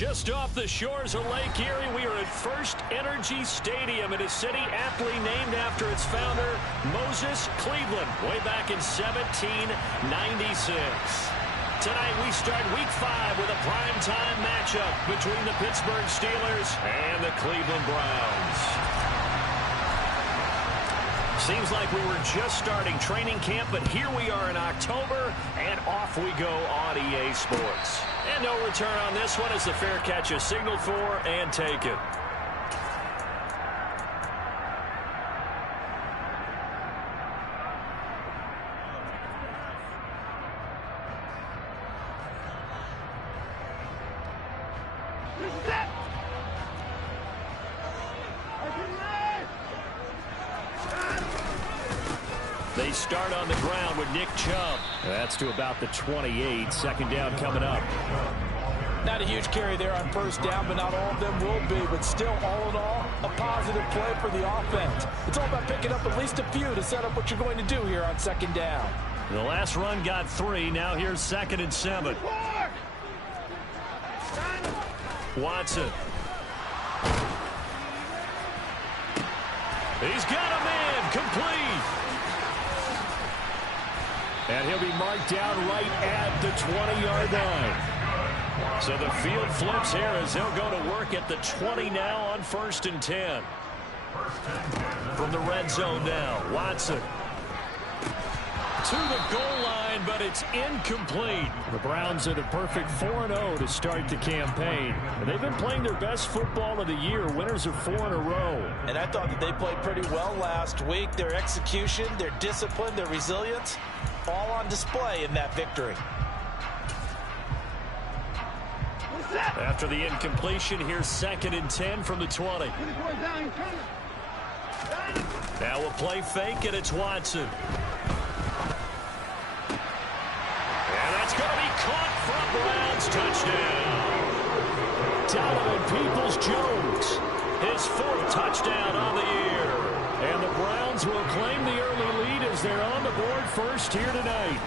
Just off the shores of Lake Erie, we are at First Energy Stadium in a city aptly named after its founder, Moses Cleveland, way back in 1796. Tonight we start Week 5 with a primetime matchup between the Pittsburgh Steelers and the Cleveland Browns. Seems like we were just starting training camp, but here we are in October, and off we go on EA Sports. And no return on this one as the fair catch is signaled for and taken. They start on the ground with Nick Chubb. That's to about the 28. Second down coming up. Not a huge carry there on first down, but not all of them will be. But still, all in all, a positive play for the offense. It's all about picking up at least a few to set up what you're going to do here on second down. The last run got 3. Now here's 2nd and 7. Watson. He's got a man. Complete. And he'll be marked down right at the 20-yard line. So the field flips here as he'll go to work at the 20 now on 1st and 10. From the red zone now, Watson. To the goal line, but it's incomplete. The Browns are the perfect 4-0 to start the campaign. They've been playing their best football of the year, winners of 4 in a row. And I thought that they played pretty well last week. Their execution, their discipline, their resilience, all on display in that victory. After the incompletion, here's 2nd and 10 from the 20. Now we'll play fake, and it's Watson. And that's going to be caught for a Browns touchdown. Donovan Peoples-Jones, his 4th touchdown on the year. And the Browns will claim the early lead as they're on the board first here tonight.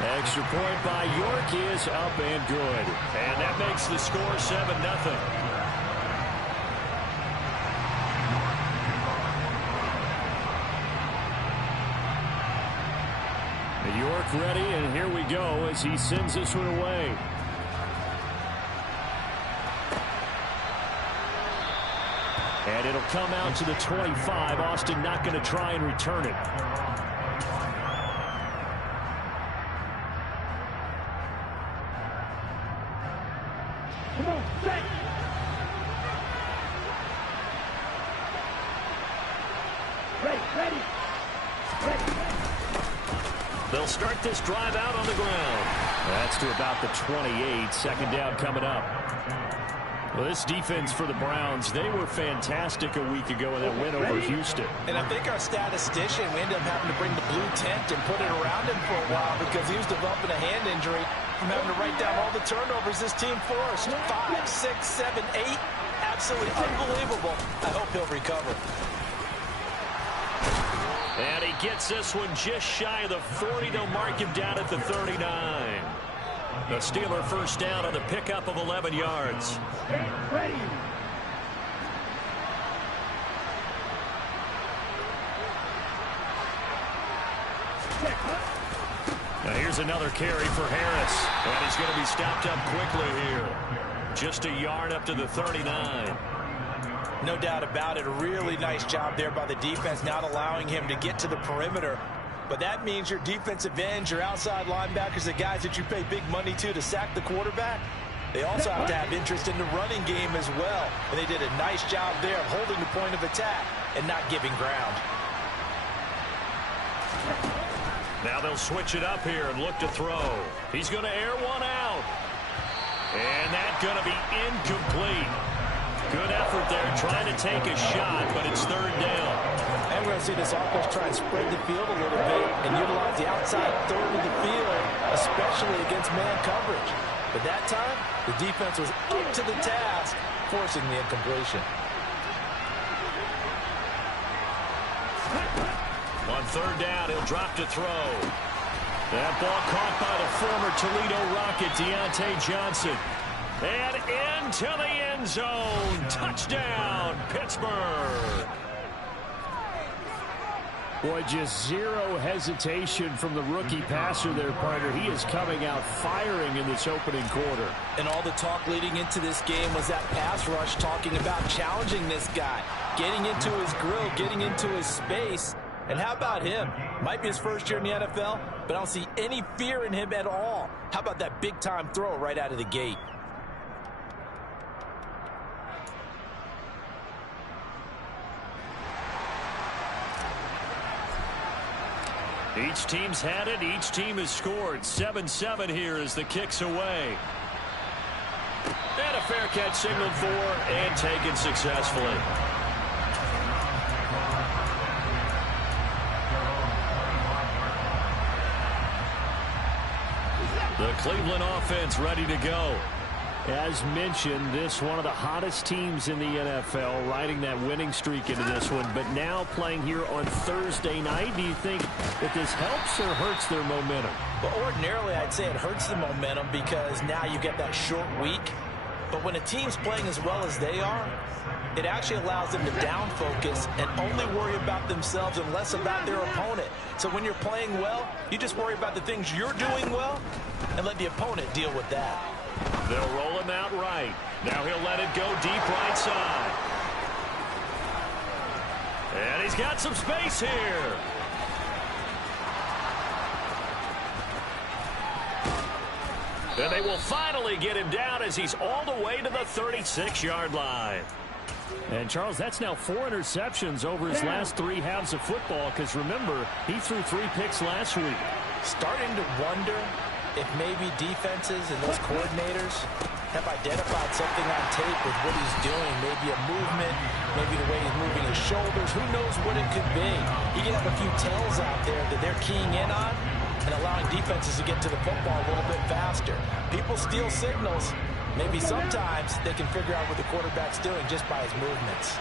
Extra point by York is up and good. And that makes the score 7-0. York ready, and here we go as he sends this one away. And it'll come out to the 25. Austin not going to try and return it. Come on, set. Ready. They'll start this drive out on the ground. That's to about the 28. Second down coming up. Well, this defense for the Browns, they were fantastic a week ago in that win over Houston. And I think our statistician, we ended up having to bring the blue tent and put it around him for a while because he was developing a hand injury from having to write down all the turnovers this team forced. 5, 6, 7, 8. Absolutely unbelievable. I hope he'll recover. And he gets this one just shy of the 40. They'll mark him down at the 39. The Steeler first down on the pickup of 11 yards. Ready. Now here's another carry for Harris. And he's going to be stopped up quickly here. Just a yard up to the 39. No doubt about it. A really nice job there by the defense, not allowing him to get to the perimeter. But that means your defensive ends, your outside linebackers, the guys that you pay big money to sack the quarterback, they also have to have interest in the running game as well. And they did a nice job there of holding the point of attack and not giving ground. Now they'll switch it up here and look to throw. He's going to air one out. And that's going to be incomplete. Good effort there trying to take a shot, but it's 3rd down. And we're going to see this offense try and spread the field a little bit and utilize the outside third of the field, especially against man coverage. But that time, the defense was up to the task, forcing the incompletion. On 3rd down, he'll drop to throw. That ball caught by the former Toledo Rocket, Deontay Johnson. And into the end zone. Touchdown, Pittsburgh. Boy, just zero hesitation from the rookie passer there, partner. He is coming out firing in this opening quarter. And all the talk leading into this game was that pass rush talking about challenging this guy, getting into his grill, getting into his space. And how about him? Might be his first year in the NFL, but I don't see any fear in him at all. How about that big-time throw right out of the gate? Each team's had it. Each team has scored. 7-7 here as the kick's away. And a fair catch signaled for and taken successfully. The Cleveland offense ready to go. As mentioned, this one of the hottest teams in the NFL, riding that winning streak into this one, but now playing here on Thursday night. Do you think that this helps or hurts their momentum? Well, ordinarily, I'd say it hurts the momentum because now you get that short week. But when a team's playing as well as they are, it actually allows them to down focus and only worry about themselves and less about their opponent. So when you're playing well, you just worry about the things you're doing well and let the opponent deal with that. They'll roll him out right. Now he'll let it go deep right side. And he's got some space here. And they will finally get him down as he's all the way to the 36-yard line. And, Charles, that's now 4 interceptions over his last 3 halves of football because, remember, he threw 3 picks last week. Starting to wonder if maybe defenses and those coordinators have identified something on tape with what he's doing. Maybe a movement, maybe the way he's moving his shoulders. Who knows what it could be? He can have a few tells out there that they're keying in on and allowing defenses to get to the football a little bit faster. People steal signals. Maybe sometimes they can figure out what the quarterback's doing just by his movements.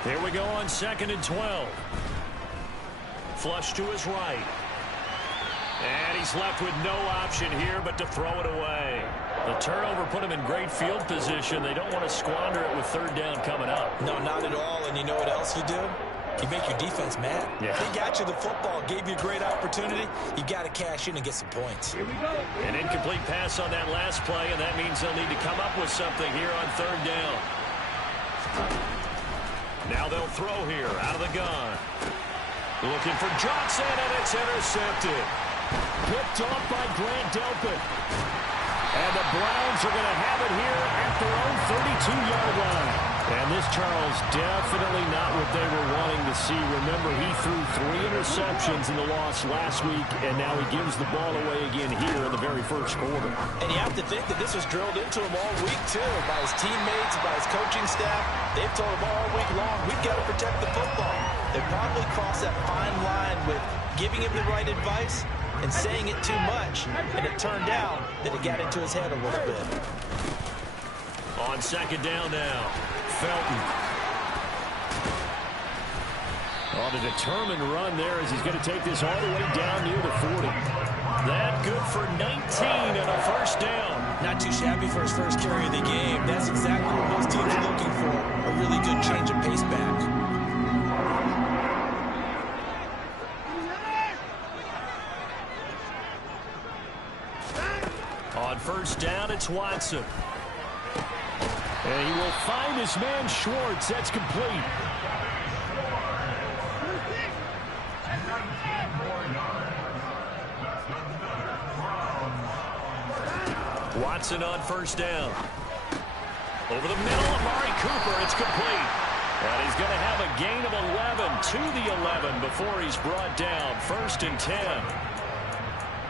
Here we go on 2nd and 12. Flush to his right. And he's left with no option here but to throw it away. The turnover put him in great field position. They don't want to squander it with 3rd down coming up. No, not at all. And you know what else you do? You make your defense mad. Yeah. They got you the football, gave you a great opportunity. You got to cash in and get some points. Here we go. An incomplete pass on that last play, and that means they'll need to come up with something here on 3rd down. Now they'll throw here out of the gun. Looking for Johnson, and it's intercepted. Picked off by Grant Delpit. And the Browns are going to have it here at their own 32-yard line. And this, Charles, definitely not what they were wanting to see. Remember, he threw 3 interceptions in the loss last week, and now he gives the ball away again here in the very first quarter. And you have to think that this was drilled into him all week, too, by his teammates, by his coaching staff. They've told him all week long, we've got to protect the football. They probably crossed that fine line with giving him the right advice and saying it too much, and it turned out that it got into his head a little bit. On 2nd down now, Felton. On a determined run there as he's going to take this all the way down near the 40. That good for 19 and a 1st down. Not too shabby for his first carry of the game. That's exactly what most teams are looking for, a really good change of pace back. On 1st down, it's Watson. And he will find his man Schwartz. That's complete. Watson on 1st down. Over the middle, Amari Cooper. It's complete. And he's going to have a gain of 11 to the 11 before he's brought down. 1st and 10.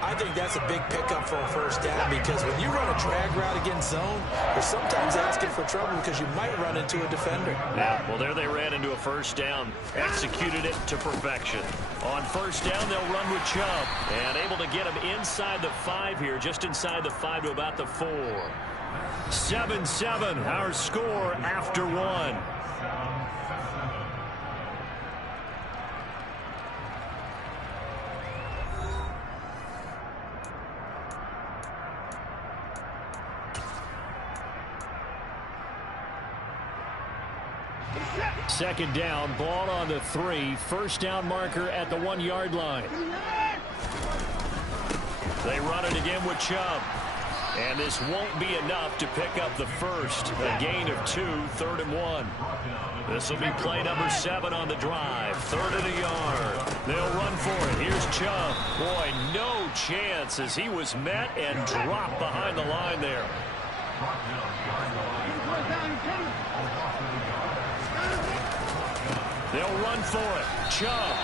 I think that's a big pickup for a 1st down because when you run a drag route against zone, you're sometimes asking for trouble because you might run into a defender. Yeah, well, there they ran into a 1st down. Executed it to perfection. On 1st down, they'll run with Chubb. And able to get him inside the 5 here, just inside the 5 to about the 4. 7-7, our score after 1. Second down, ball on the 3. First down marker at the 1-yard line. They run it again with Chubb. And this won't be enough to pick up the first. A gain of 2, 3rd and 1. This will be play number 7 on the drive. 3rd and a yard. They'll run for it. Here's Chubb. Boy, no chance as he was met and dropped behind the line there. They'll run for it. Chubb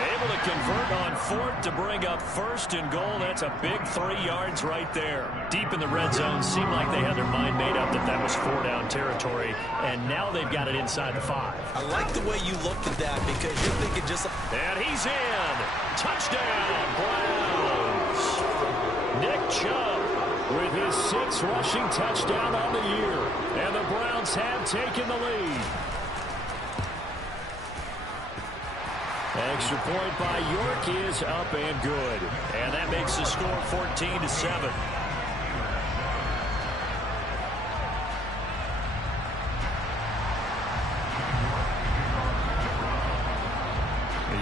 able to convert on 4th to bring up 1st and goal. That's a big 3 yards right there. Deep in the red zone, seemed like they had their mind made up that that was 4-down territory, and now they've got it inside the 5. I like the way you looked at that because you're thinking just... And he's in. Touchdown, Browns. Nick Chubb with his 6th rushing touchdown on the year, and the Browns have taken the lead. Extra point by York is up and good. And that makes the score 14-7.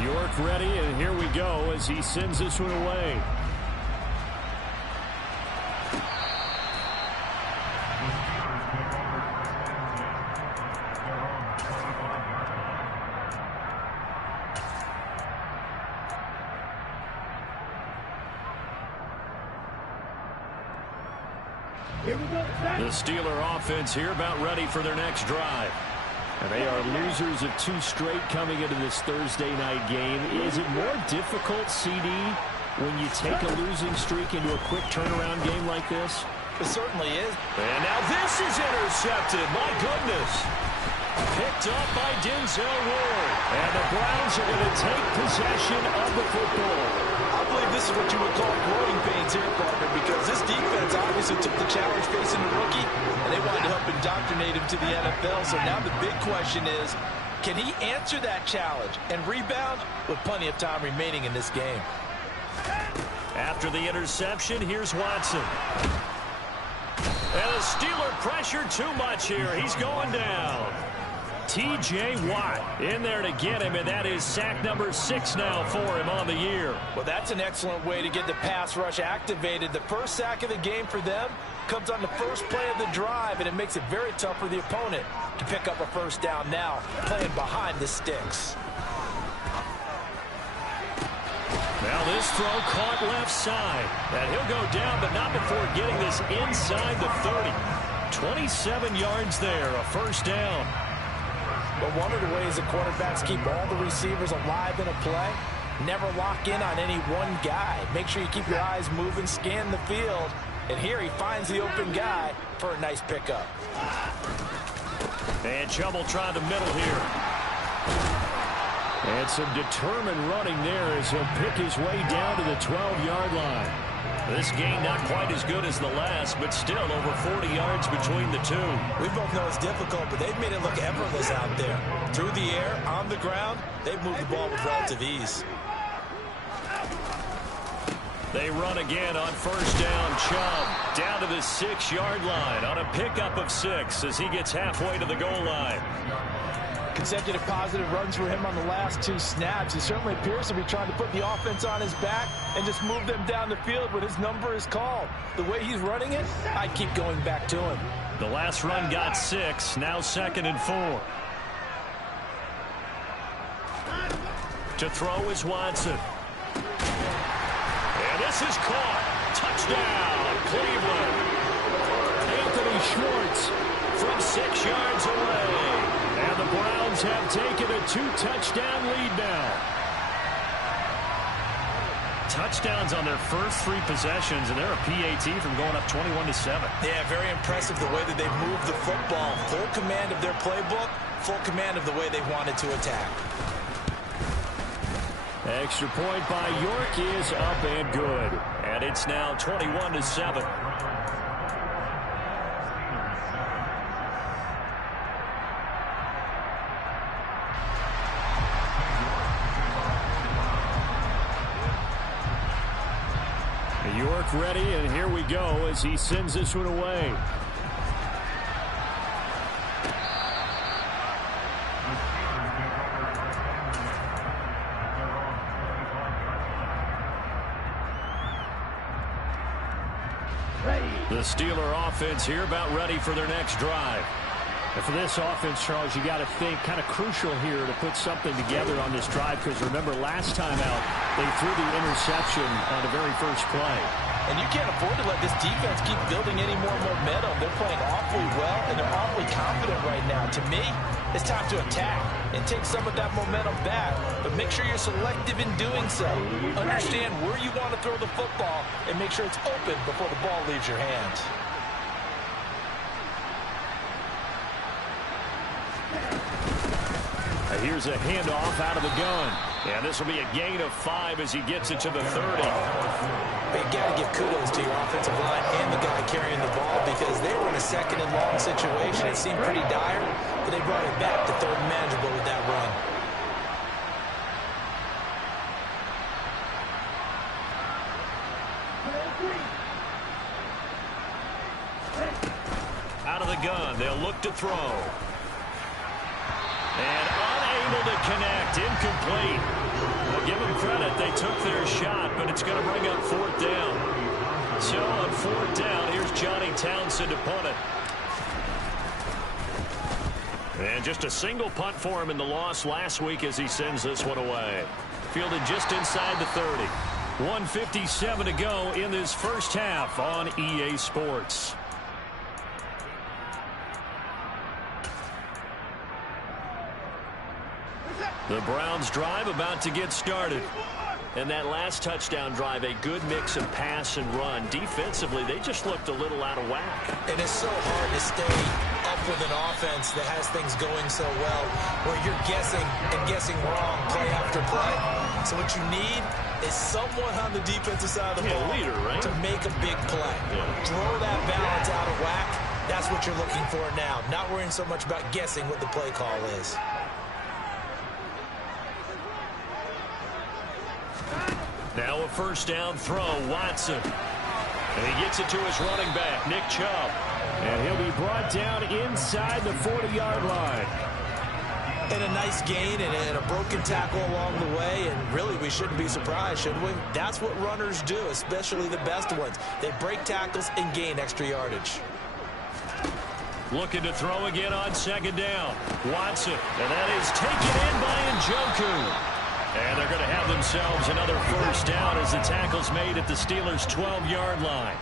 York ready, and here we go as he sends this one away. The Steeler offense here about ready for their next drive. And they are losers of 2 straight coming into this Thursday night game. Is it more difficult, CD, when you take a losing streak into a quick turnaround game like this? It certainly is. And now this is intercepted. My goodness. Picked up by Denzel Ward. And the Browns are going to take possession of the football. I believe this is what you would call growing pains here, partner, because this defense obviously took the challenge facing the rookie, and they wanted to help indoctrinate him to the NFL. So now the big question is, can he answer that challenge and rebound with plenty of time remaining in this game? After the interception, here's Watson. And the Steeler pressure too much here. He's going down. T.J. Watt in there to get him, and that is sack number 6 now for him on the year. Well, that's an excellent way to get the pass rush activated. The first sack of the game for them comes on the first play of the drive, and it makes it very tough for the opponent to pick up a first down now, playing behind the sticks. Now this throw caught left side, and he'll go down, but not before getting this inside the 30. 27 yards there, a first down. But one of the ways the quarterbacks keep all the receivers alive in a play, never lock in on any one guy. Make sure you keep your eyes moving, scan the field. And here he finds the open guy for a nice pickup. And Chubb will try the middle here. And some determined running there as he'll pick his way down to the 12-yard line. This game not quite as good as the last, but still over 40 yards between the two. We both know it's difficult, but they've made it look effortless out there. Through the air, on the ground, they've moved the ball with relative ease. They run again on first down. Chubb down to the 6-yard line on a pickup of 6 as he gets halfway to the goal line. Consecutive positive runs for him on the last 2 snaps. He certainly appears to be trying to put the offense on his back and just move them down the field when his number is called. The way he's running it, I'd keep going back to him. The last run got 6, now 2nd and 4. To throw is Watson. And this is caught. Touchdown, Cleveland. Anthony Schwartz from 6 yards away. And the Browns have taken a 2-touchdown lead now. Touchdowns on their first 3 possessions, and they're a PAT from going up 21-7. Yeah, very impressive the way that they've moved the football. Full command of their playbook, full command of the way they wanted to attack. Extra point by York is up and good. And it's now 21-7. York ready, and here we go as he sends this one away. The Steeler offense here about ready for their next drive. And for this offense, Charles, you got to think kind of crucial here to put something together on this drive, because remember last time out they threw the interception on the very first play. And you can't afford to let this defense keep building any more momentum. They're playing awfully well, and they're awfully confident right now. To me, it's time to attack and take some of that momentum back, but make sure you're selective in doing so. Understand where you want to throw the football and make sure it's open before the ball leaves your hands. Here's a handoff out of the gun. And this will be a gain of 5 as he gets it to the 30. But you got to give kudos to your offensive line and the guy carrying the ball, because they were in a second and long situation. It seemed pretty dire, but they brought it back to third and manageable with that run. Out of the gun, they'll look to throw. And unable to connect, incomplete. Well, give them credit, they took their shot, but it's going to bring up 4th down. So on 4th down, here's Johnny Townsend to punt it. And just a single punt for him in the loss last week as he sends this one away. Fielded just inside the 30. 1:57 to go in this first half on EA Sports. The Browns drive about to get started. And that last touchdown drive, a good mix of pass and run. Defensively, they just looked a little out of whack. And it's so hard to stay up with an offense that has things going so well, where you're guessing and guessing wrong play after play. So what you need is someone on the defensive side of the ball, leader, right? to make a big play. Throw that balance out of whack. That's what you're looking for now. Not worrying so much about guessing what the play call is. Now a first down throw, Watson. And he gets it to his running back, Nick Chubb. And he'll be brought down inside the 40-yard line. And a nice gain and a broken tackle along the way, and really we shouldn't be surprised, should we? That's what runners do, especially the best ones. They break tackles and gain extra yardage. Looking to throw again on 2nd down. Watson, and that is taken in by Njoku. And they're going to have themselves another first down as the tackle's made at the Steelers' 12-yard line.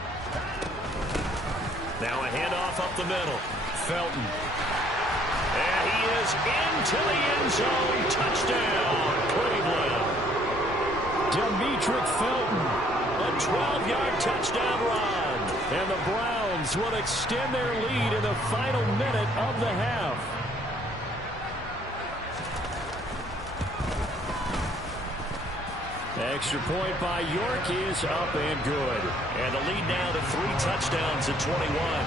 Now a handoff up the middle. Felton. And he is into the end zone. Touchdown, Cleveland. Demetric Felton. A 12-yard touchdown run. And the Browns will extend their lead in the final minute of the half. Extra point by York is up and good. And the lead now to 3 touchdowns at 21.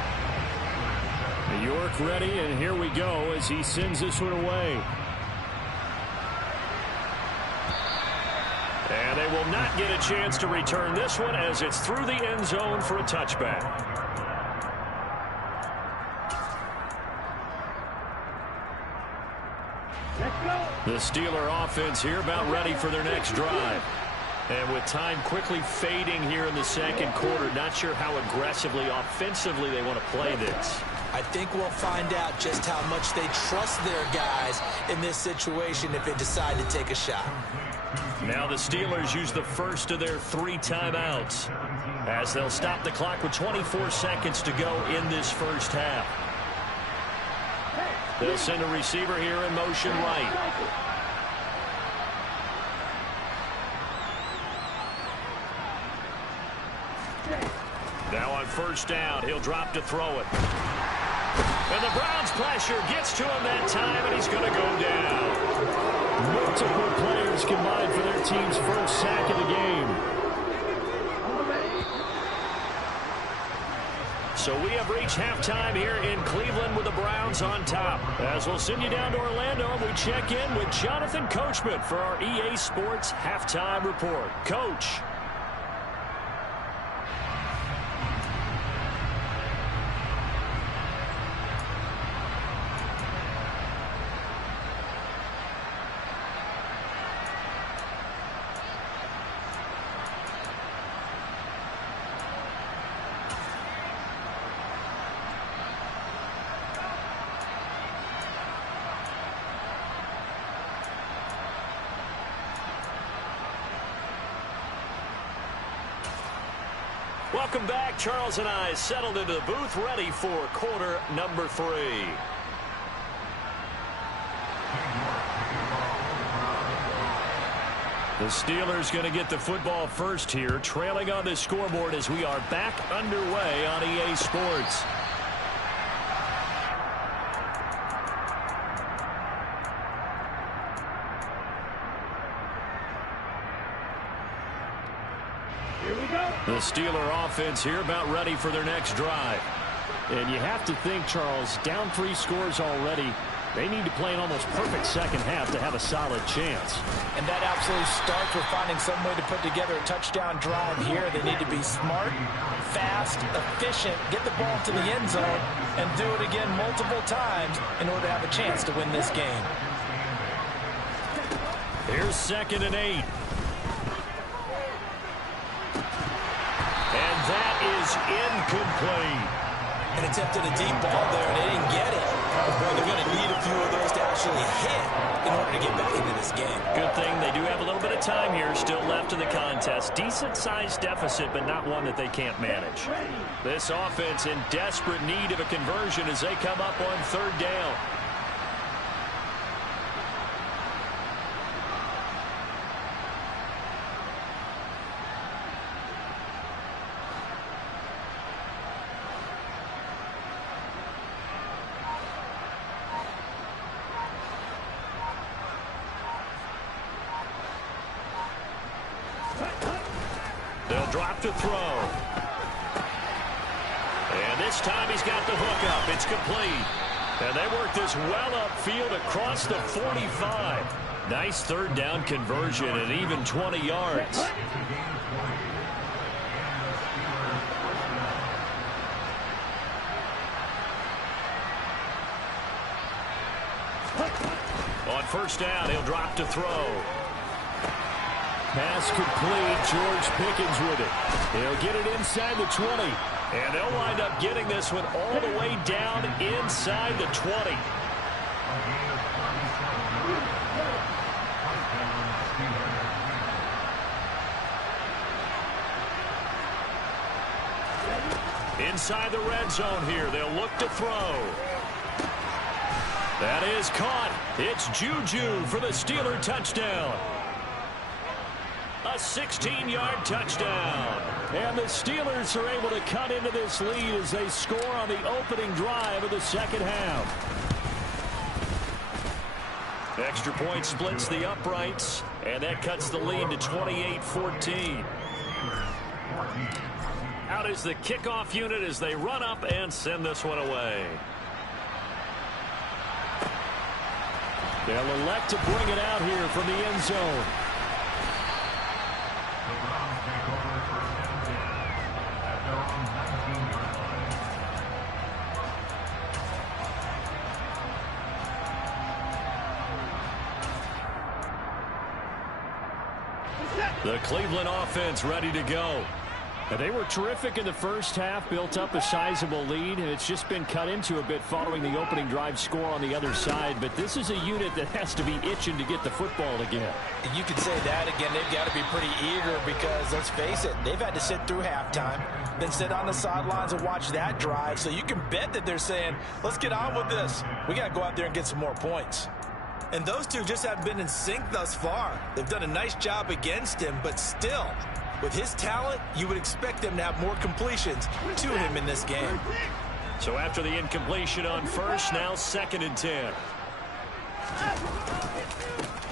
York ready, and here we go as he sends this one away. And they will not get a chance to return this one as it's through the end zone for a touchback. The Steeler offense here about ready for their next drive. And with time quickly fading here in the second quarter, not sure how aggressively, offensively they want to play this. I think we'll find out just how much they trust their guys in this situation if they decide to take a shot. Now the Steelers use the first of their 3 timeouts as they'll stop the clock with 24 seconds to go in this first half. They'll send a receiver here in motion right. Now on first down, he'll drop to throw it. And the Browns pressure gets to him that time, and he's going to go down. Multiple players combined for their team's first sack of the game. So we have reached halftime here in Cleveland with the Browns on top. As we'll send you down to Orlando, we check in with Jonathan Coachman for our EA Sports Halftime Report. Coach. Welcome back. Charles and I settled into the booth, ready for quarter number 3. The Steelers going to get the football first here, trailing on the scoreboard as we are back underway on EA Sports. The Steeler offense here about ready for their next drive. And you have to think, Charles, down 3 scores already. They need to play an almost perfect second half to have a solid chance. And that absolutely starts with finding some way to put together a touchdown drive here. They need to be smart, fast, efficient, get the ball to the end zone, and do it again multiple times in order to have a chance to win this game. Here's 2nd and 8. And that is incomplete. And attempted a deep ball there, and they didn't get it. Boy, they're going to need a few of those to actually hit in order to get back into this game. Good thing they do have a little bit of time here still left in the contest. Decent-sized deficit, but not one that they can't manage. This offense in desperate need of a conversion as they come up on 3rd down. They'll drop to throw. And this time he's got the hook up. It's complete. And they work this well upfield across the 45. Nice 3rd down conversion and even 20 yards. On 1st down, he'll drop to throw. Pass complete. George Pickens with it. He'll get it inside the 20. And they'll wind up getting this one all the way down inside the 20. Inside the red zone here, they'll look to throw. That is caught. It's Juju for the Steeler touchdown. A 16-yard touchdown. And the Steelers are able to cut into this lead as they score on the opening drive of the second half. Extra point splits the uprights, and that cuts the lead to 28-14. Out is the kickoff unit as they run up and send this one away. They'll elect to bring it out here from the end zone. The Cleveland offense ready to go. They were terrific in the first half, built up a sizable lead, and it's just been cut into a bit following the opening drive score on the other side. But this is a unit that has to be itching to get the football again. And you could say that again. They've got to be pretty eager because, let's face it, they've had to sit through halftime, then sit on the sidelines and watch that drive. So you can bet that they're saying, let's get on with this. We got to go out there and get some more points. And those two just haven't been in sync thus far. They've done a nice job against him, but still, with his talent, you would expect them to have more completions to him in this game. So after the incompletion on 1st, now 2nd and 10.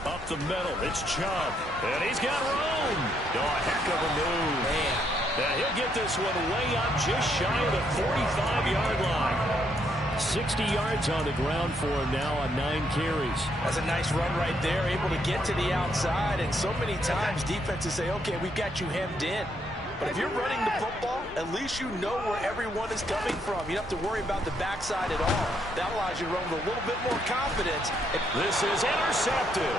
Up the middle, it's Chubb. And he's got room. Oh, heck of a move. Man. Yeah, he'll get this one way up just shy of the 45-yard line. 60 yards on the ground for him now on 9 carries. That's a nice run right there, able to get to the outside. And so many times defenses say, okay, we've got you hemmed in. But if you're running the football, at least you know where everyone is coming from. You don't have to worry about the backside at all. That allows you to run with a little bit more confidence. This is intercepted.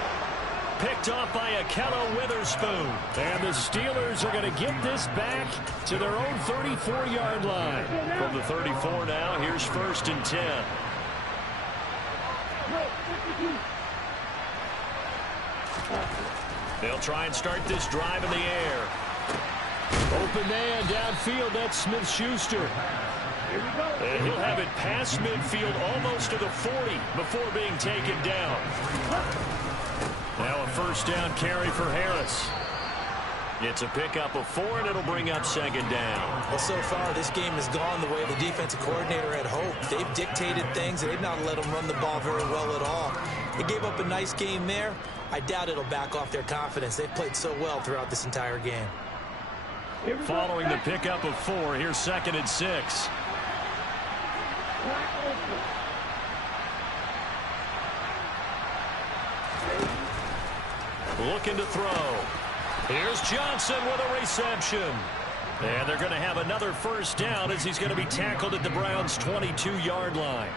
Picked off by Akello Witherspoon. And the Steelers are going to get this back to their own 34-yard line. From the 34 now, here's 1st and 10. They'll try and start this drive in the air. Open man downfield. That's Smith-Schuster. And he'll have it past midfield almost to the 40 before being taken down. Now a first down carry for Harris. It's a pickup of 4, and it'll bring up second down. Well, so far, this game has gone the way the defensive coordinator had hoped. They've dictated things, and they've not let them run the ball very well at all. They gave up a nice game there. I doubt it'll back off their confidence. They've played so well throughout this entire game. Following the pickup of 4, here's 2nd and 6. Looking to throw. Here's Johnson with a reception. And they're going to have another first down as he's going to be tackled at the Browns' 22-yard line.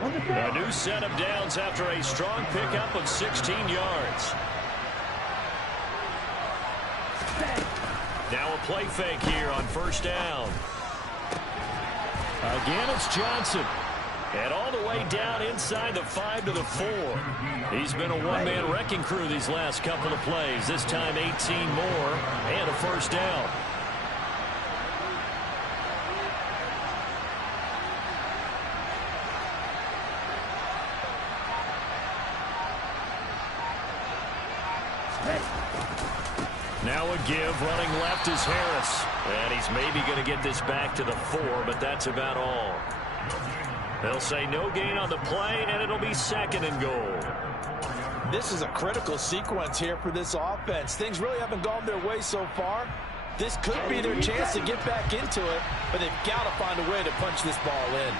A new set of downs after a strong pickup of 16 yards. Now a play fake here on first down. Again, it's Johnson. And all the way down inside the 5 to the 4. He's been a one-man wrecking crew these last couple of plays. This time 18 more and a first down. Now a give, running left is Harris. And he's maybe going to get this back to the 4, but that's about all. They'll say no gain on the play, and it'll be 2nd and goal. This is a critical sequence here for this offense. Things really haven't gone their way so far. This could be their chance to get back into it, but they've got to find a way to punch this ball in.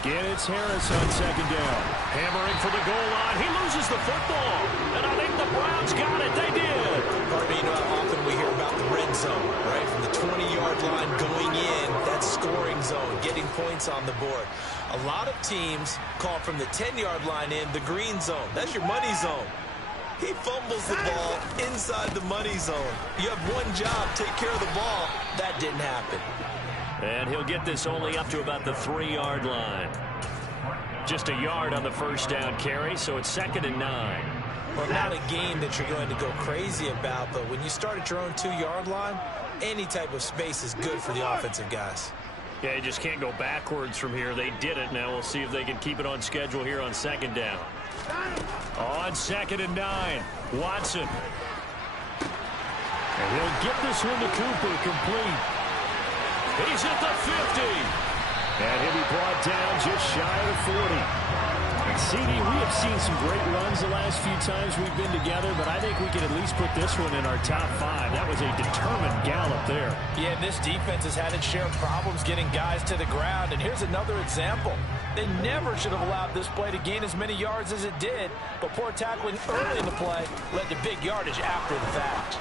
Again, it's Harris on 2nd down. Hammering for the goal line. He loses the football. And I think the Browns got it. They did. Harvey, you know how often we hear about the red zone, right? From the 20-yard line going in, that scoring zone, getting points on the board. A lot of teams call from the 10-yard line in the green zone. That's your money zone. He fumbles the ball inside the money zone. You have one job, take care of the ball. That didn't happen. And he'll get this only up to about the 3-yard line. Just a yard on the first down carry, so it's 2nd and 9. Well, not a game that you're going to go crazy about, but when you start at your own 2-yard line, any type of space is good for the offensive guys. Yeah, you just can't go backwards from here. They did it. Now we'll see if they can keep it on schedule here on 2nd down. On 2nd and 9, Watson. And he'll get this one to Cooper, complete. He's at the 50. And he'll be brought down just shy of the 40. And CD, we have seen some great runs the last few times we've been together, but I think we can at least put this one in our top 5. That was a determined gallop there. Yeah, this defense has had its share of problems getting guys to the ground. And here's another example. They never should have allowed this play to gain as many yards as it did, but poor tackling early in the play led to big yardage after the fact.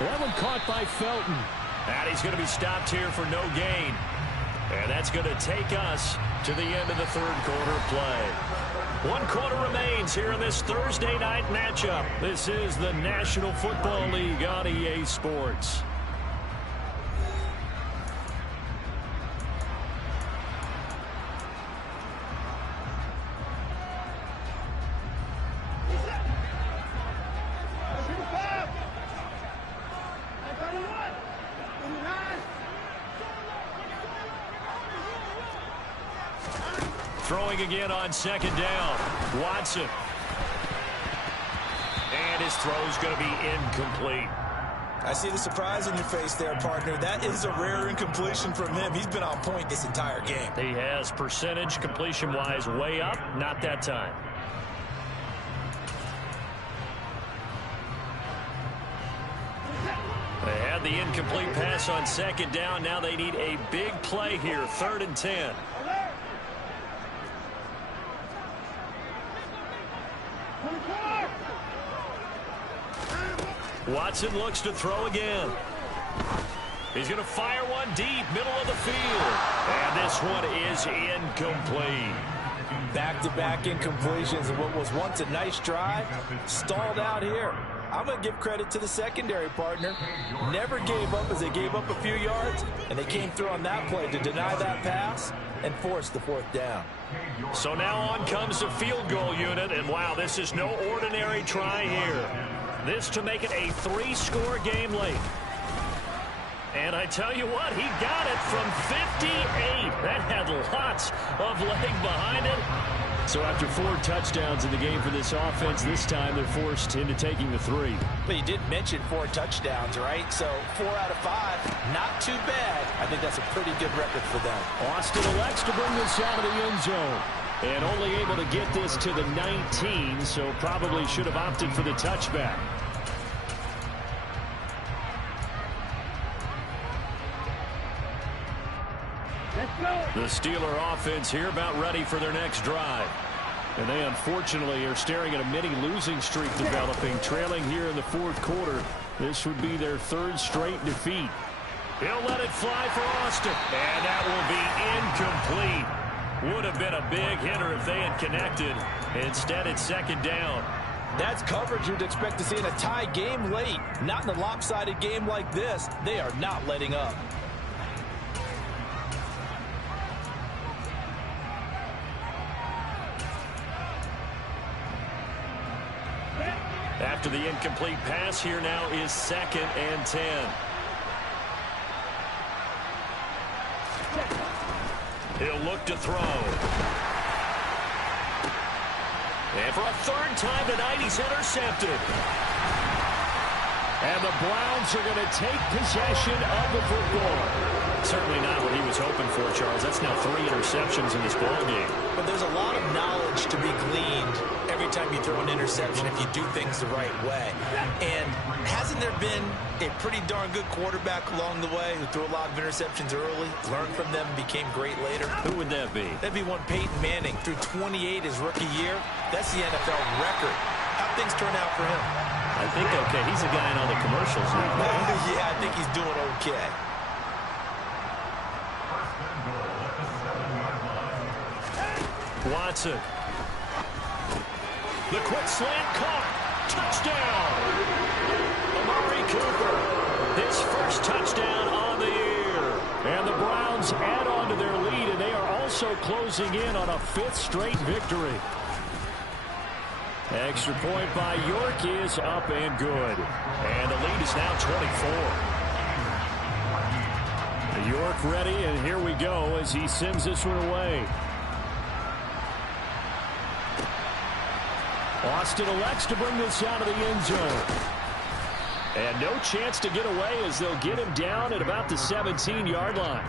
That one caught by Felton. And he's going to be stopped here for no gain. And that's going to take us to the end of the 3rd quarter play. 1 quarter remains here in this Thursday night matchup. This is the National Football League on EA Sports. Throwing again on 2nd down. Watson. And his throw's going to be incomplete. I see the surprise in your face there, partner. That is a rare incompletion from him. He's been on point this entire game. He has percentage completion-wise way up. Not that time. They had the incomplete pass on 2nd down. Now they need a big play here. 3rd and 10. Watson looks to throw again. He's going to fire one deep, middle of the field. And this one is incomplete. Back-to-back incompletions, and what was once a nice drive stalled out here. I'm going to give credit to the secondary partner. Never gave up as they gave up a few yards, and they came through on that play to deny that pass and force the fourth down. So now on comes the field goal unit, and wow, this is no ordinary try here. This to make it a 3-score game late. And I tell you what, he got it from 58. That had lots of leg behind it. So after 4 touchdowns in the game for this offense, this time they're forced into taking the 3. But you did mention 4 touchdowns, right? So 4 out of 5, not too bad. I think that's a pretty good record for them. Austin elects to bring this out of the end zone. And only able to get this to the 19, so probably should have opted for the touchback. The Steeler offense here about ready for their next drive. And they unfortunately are staring at a mini losing streak developing, trailing here in the fourth quarter. This would be their 3rd straight defeat. He'll let it fly for Austin. And that will be incomplete. Would have been a big hitter if they had connected. Instead, it's 2nd down. That's coverage you'd expect to see in a tie game late. Not in a lopsided game like this. They are not letting up. After the incomplete pass, here now is 2nd and 10. He'll look to throw. And for a 3rd time tonight, he's intercepted. And the Browns are going to take possession of the football. Certainly not what he was hoping for, Charles. That's now 3 interceptions in this ball game. But there's a lot of knowledge to be gleaned every time you throw an interception if you do things the right way. And hasn't there been a pretty darn good quarterback along the way who threw a lot of interceptions early, learned from them, became great later? Who would that be? That'd be one Peyton Manning. Threw 28 his rookie year. That's the NFL record. How'd things turn out for him? I think okay. He's a guy in all the commercials now. Yeah, I think he's doing okay. Watson. The quick slant caught. Touchdown. Amari Cooper. His first touchdown on the year. And the Browns add on to their lead, and they are also closing in on a 5th straight victory. Extra point by York is up and good. And the lead is now 24. York ready, and here we go as he sends this one away. Austin elects to bring this out of the end zone. And no chance to get away as they'll get him down at about the 17-yard line.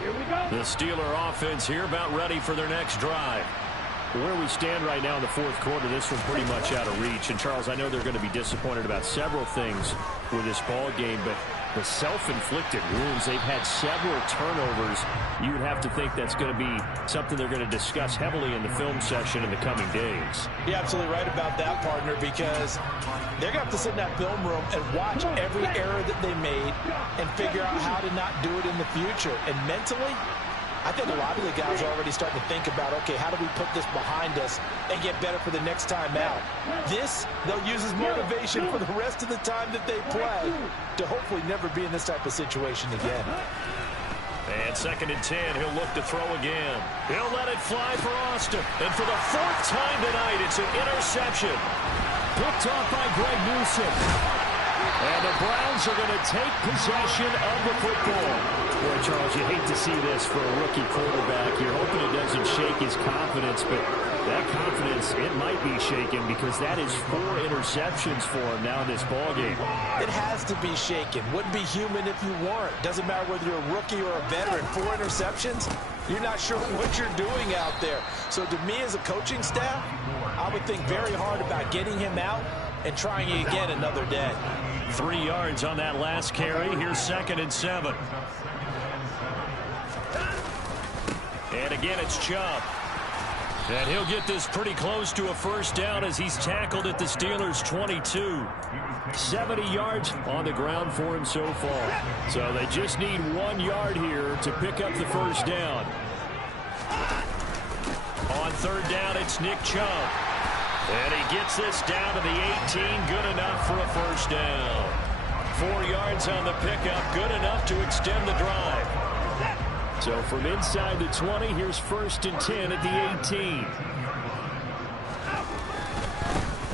Here we go. The Steeler offense here about ready for their next drive. Where we stand right now in the fourth quarter, this one's pretty much out of reach. And, Charles, I know they're going to be disappointed about several things with this ball game, but the self-inflicted wounds, they've had several turnovers. You'd have to think that's going to be something they're going to discuss heavily in the film session in the coming days. You're absolutely right about that, partner, because they're going to have to sit in that film room and watch every error that they made and figure out how to not do it in the future. And mentally, I think a lot of the guys are already starting to think about, okay, how do we put this behind us and get better for the next time out? This, they'll use as motivation for the rest of the time that they play to hopefully never be in this type of situation again. And 2nd and 10, he'll look to throw again. He'll let it fly for Austin. And for the 4th time tonight, it's an interception. Picked off by Greg Newsom. And the Browns are going to take possession of the football. Boy, Charles, you hate to see this for a rookie quarterback. You're hoping it doesn't shake his confidence, but that confidence, it might be shaken because that is 4 interceptions for him now in this ballgame. It has to be shaken. Wouldn't be human if you weren't. Doesn't matter whether you're a rookie or a veteran. 4 interceptions, you're not sure what you're doing out there. So to me as a coaching staff, I would think very hard about getting him out and trying it again another day. 3 yards on that last carry. Here's 2nd and 7. And again, it's Chubb. And he'll get this pretty close to a first down as he's tackled at the Steelers' 22. 70 yards on the ground for him so far. So they just need 1 yard here to pick up the first down. On third down, it's Nick Chubb. And he gets this down to the 18. Good enough for a first down. 4 yards on the pickup. Good enough to extend the drive. So from inside the 20, here's 1st and 10 at the 18.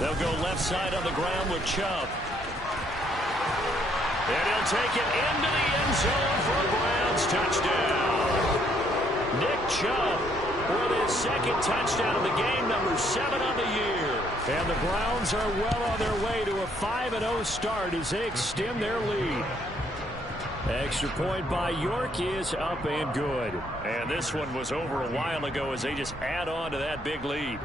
They'll go left side on the ground with Chubb. And he'll take it into the end zone for a Browns touchdown. Nick Chubb with his 2nd touchdown of the game, number 7 on the year. And the Browns are well on their way to a 5-0 start as they extend their lead. Extra point by York is up and good. And this one was over a while ago as they just add on to that big lead.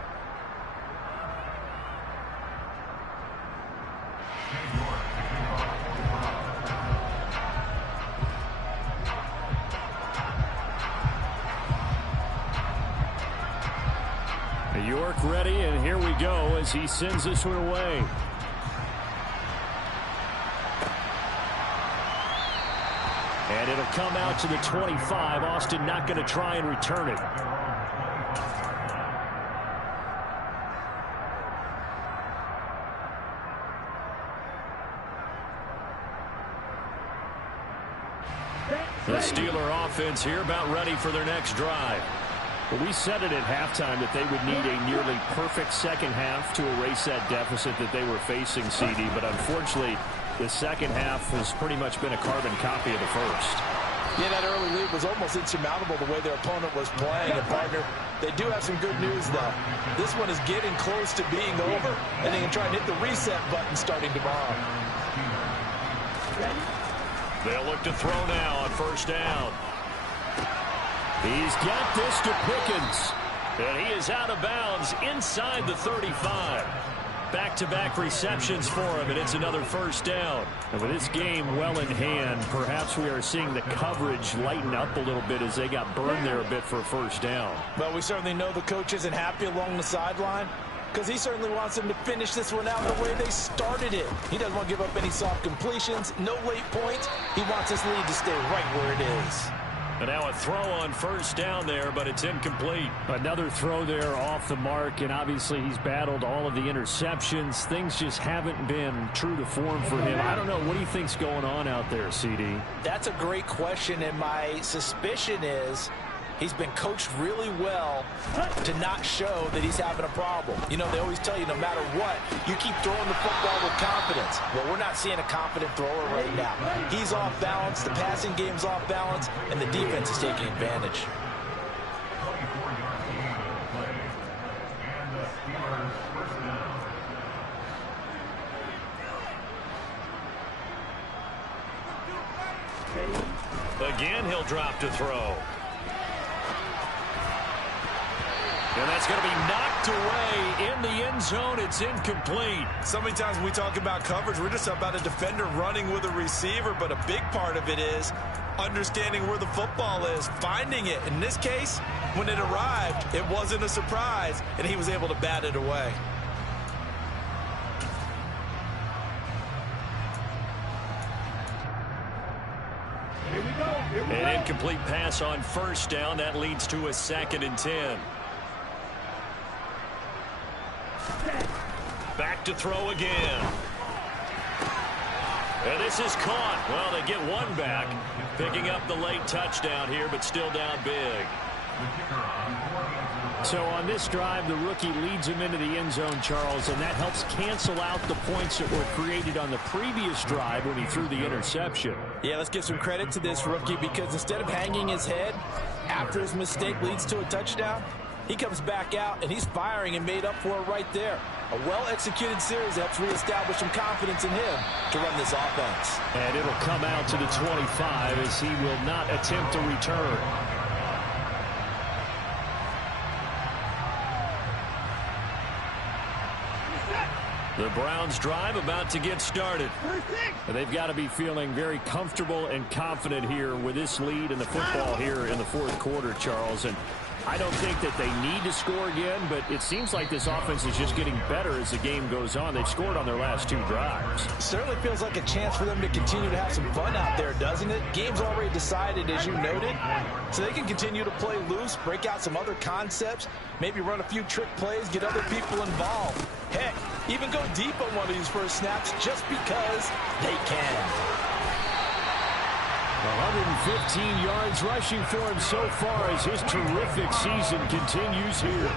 York ready, and here we go as he sends this one away. And it'll come out to the 25. Austin not going to try and return it. The Steeler offense here about ready for their next drive. Well, we said it at halftime that they would need a nearly perfect second half to erase that deficit that they were facing, CD. But unfortunately, the second half has pretty much been a carbon copy of the first. Yeah, that early lead was almost insurmountable the way their opponent was playing. And, partner, they do have some good news, though. This one is getting close to being over, and they can try and hit the reset button starting tomorrow. They'll look to throw now on first down. He's got this to Pickens. And he is out of bounds inside the 35. Back-to-back receptions for him, and it's another first down. And with this game well in hand, perhaps we are seeing the coverage lighten up a little bit as they got burned there a bit for a first down. Well, we certainly know the coach isn't happy along the sideline because he certainly wants them to finish this one out the way they started it. He doesn't want to give up any soft completions, no late points. He wants his lead to stay right where it is. And now a throw on first down there, but it's incomplete. Another throw there off the mark, and obviously he's battled all of the interceptions. Things just haven't been true to form for him. I don't know. What do you think's going on out there, CD? That's a great question, and my suspicion is he's been coached really well to not show that he's having a problem. You know, they always tell you no matter what, you keep throwing the football with confidence. Well, we're not seeing a confident thrower right now. He's off balance, the passing game's off balance, and the defense is taking advantage. Again, he'll drop to throw. And that's going to be knocked away in the end zone. It's incomplete. So many times when we talk about coverage, we're just about a defender running with a receiver, but a big part of it is understanding where the football is, finding it. In this case, when it arrived, it wasn't a surprise, and he was able to bat it away. An incomplete pass on first down. That leads to a 2nd and 10. Back to throw again. And this is caught. Well, they get one back. Picking up the late touchdown here, but still down big. So on this drive, the rookie leads him into the end zone, Charles, and that helps cancel out the points that were created on the previous drive when he threw the interception. Yeah, let's give some credit to this rookie because instead of hanging his head after his mistake leads to a touchdown, he comes back out and he's firing and made up for it right there. A well-executed series helps reestablish some confidence in him to run this offense. And it'll come out to the 25 as he will not attempt to return. The Browns drive about to get started. They've got to be feeling very comfortable and confident here with this lead in the football here in the fourth quarter, Charles. And I don't think that they need to score again, but it seems like this offense is just getting better as the game goes on. They've scored on their last 2 drives. Certainly feels like a chance for them to continue to have some fun out there, doesn't it? Game's already decided, as you noted, so they can continue to play loose, break out some other concepts, maybe run a few trick plays, get other people involved. Heck, even go deep on one of these first snaps just because they can. 115 yards rushing for him so far as his terrific season continues here.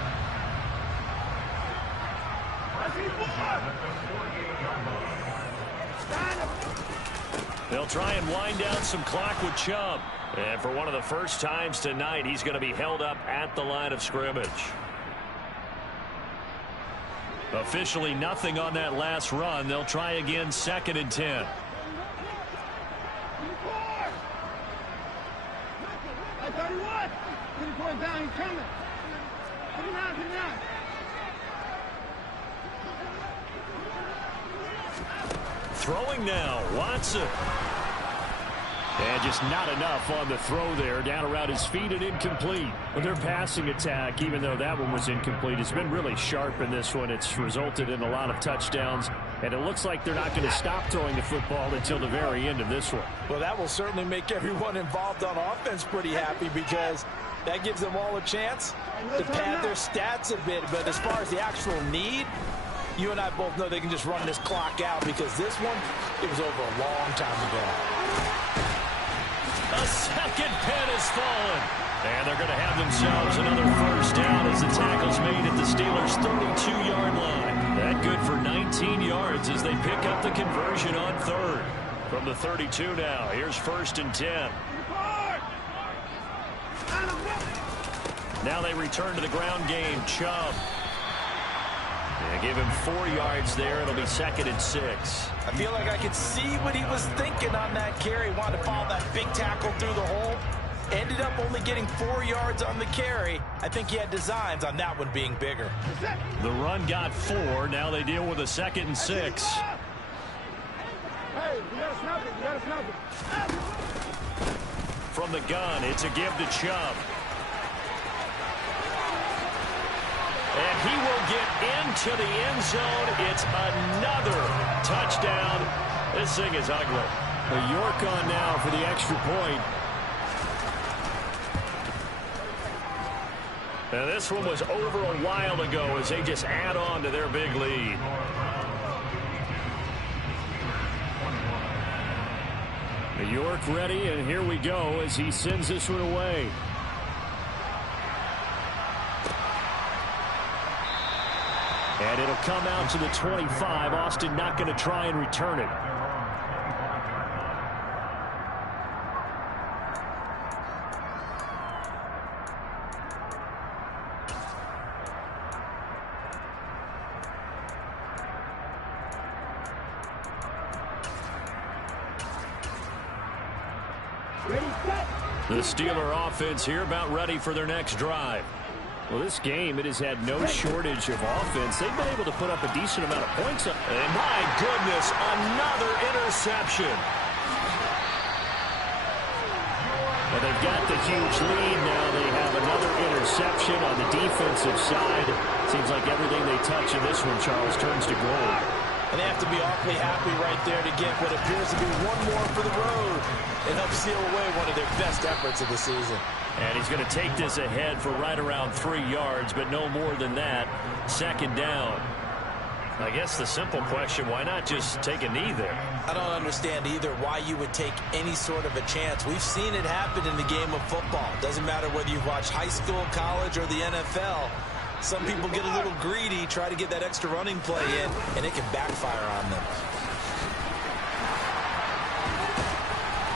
They'll try and wind down some clock with Chubb. And for one of the first times tonight, he's going to be held up at the line of scrimmage. Officially nothing on that last run. They'll try again, 2nd and 10. Throwing now, Watson. And just not enough on the throw there. Down around his feet and incomplete. But their passing attack, even though that one was incomplete, has been really sharp in this one. It's resulted in a lot of touchdowns. And it looks like they're not going to stop throwing the football until the very end of this one. Well, that will certainly make everyone involved on offense pretty happy because that gives them all a chance to pad their stats a bit. But as far as the actual need, you and I both know they can just run this clock out because this one, it was over a long time ago. A second pin has fallen. And they're going to have themselves another first down as the tackle's made at the Steelers' 32-yard line. That good for 19 yards as they pick up the conversion on 3rd. From the 32 now, here's 1st and 10. Now they return to the ground game. Chubb. They give him 4 yards there. It'll be 2nd and 6. I feel like I could see what he was thinking on that carry. Wanted to follow that big tackle through the hole. Ended up only getting 4 yards on the carry. I think he had designs on that one being bigger. The run got 4. Now they deal with a 2nd and 6. Hey, you gotta snap it. You gotta snap it. From the gun, it's a give to Chubb. And he will get into the end zone. It's another touchdown. This thing is ugly. York on now for the extra point. And this one was over a while ago as they just add on to their big lead. York ready, and here we go as he sends this one away. And it'll come out to the 25. Austin not going to try and return it. The Steeler offense here about ready for their next drive. Well, this game, it has had no shortage of offense. They've been able to put up a decent amount of points. And my goodness, another interception. Well, they've got the huge lead now. They have another interception on the defensive side. Seems like everything they touch in this one, Charles, turns to gold. And they have to be awfully happy right there to get what appears to be one more for the road and help seal away one of their best efforts of the season. And he's going to take this ahead for right around 3 yards, but no more than that. 2nd down. I guess the simple question, why not just take a knee there? I don't understand either why you would take any sort of a chance. We've seen it happen in the game of football. Doesn't matter whether you've watched high school, college, or the NFL. Some people get a little greedy, try to get that extra running play in, and it can backfire on them.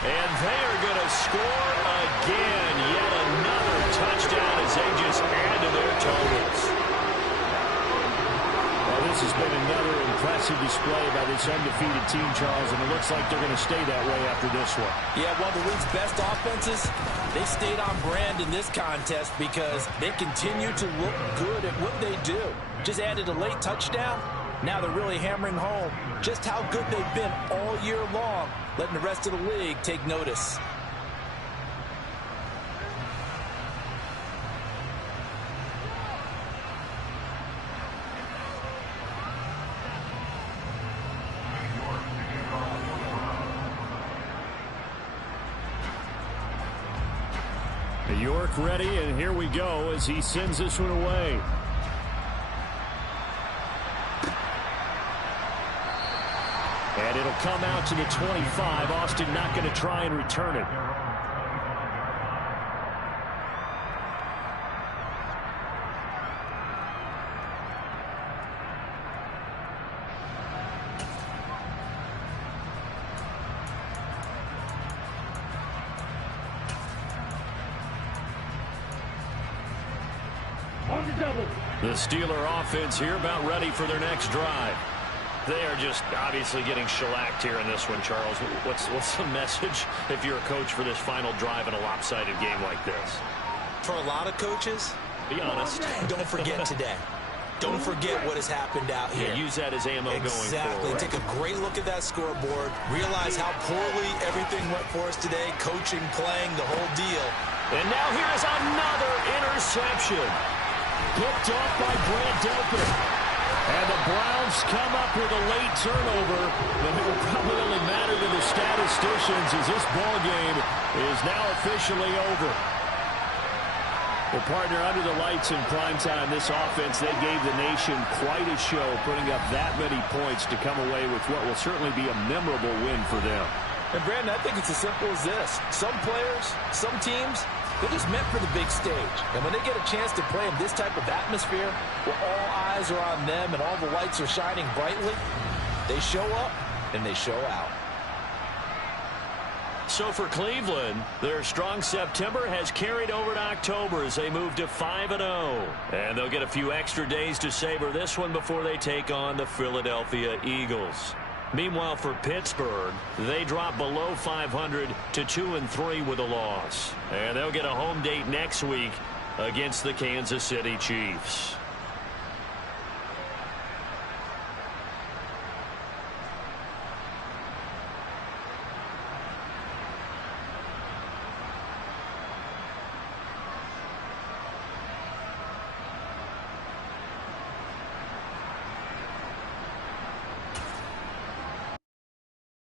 And they are going to score again. Yet another touchdown as they just add to their totals. Well, this has been another impressive display by this undefeated team, Charles, and it looks like they're going to stay that way after this one. Yeah, one of the league's best offenses, they stayed on brand in this contest because they continue to look good at what they do. Just added a late touchdown. Now they're really hammering home just how good they've been all year long, letting the rest of the league take notice. York ready, and here we go as he sends this one away. And it'll come out to the 25. Austin not going to try and return it. The Steeler offense here about ready for their next drive. They are just obviously getting shellacked here in this one, Charles. What's the message if you're a coach for this final drive in a lopsided game like this? For a lot of coaches, be honest. Don't forget today. Don't forget what has happened out here. Yeah, use that as ammo going forward. Exactly. Take a great look at that scoreboard. Realize how poorly everything went for us today. Coaching, playing, the whole deal. And now here is another interception. Picked off by Grant Delpit. And the Browns come up with a late turnover, but it will probably only matter to the statisticians as this ball game is now officially over. Well, partner, under the lights in primetime, this offense, they gave the nation quite a show, putting up that many points to come away with what will certainly be a memorable win for them. And, Brandon, I think it's as simple as this. Some players, some teams, they're just meant for the big stage. And when they get a chance to play in this type of atmosphere, where all eyes are on them and all the lights are shining brightly, they show up and they show out. So for Cleveland, their strong September has carried over to October as they move to 5-0. And they'll get a few extra days to savor this one before they take on the Philadelphia Eagles. Meanwhile, for Pittsburgh, they drop below 500 to 2-3 with a loss. And they'll get a home date next week against the Kansas City Chiefs.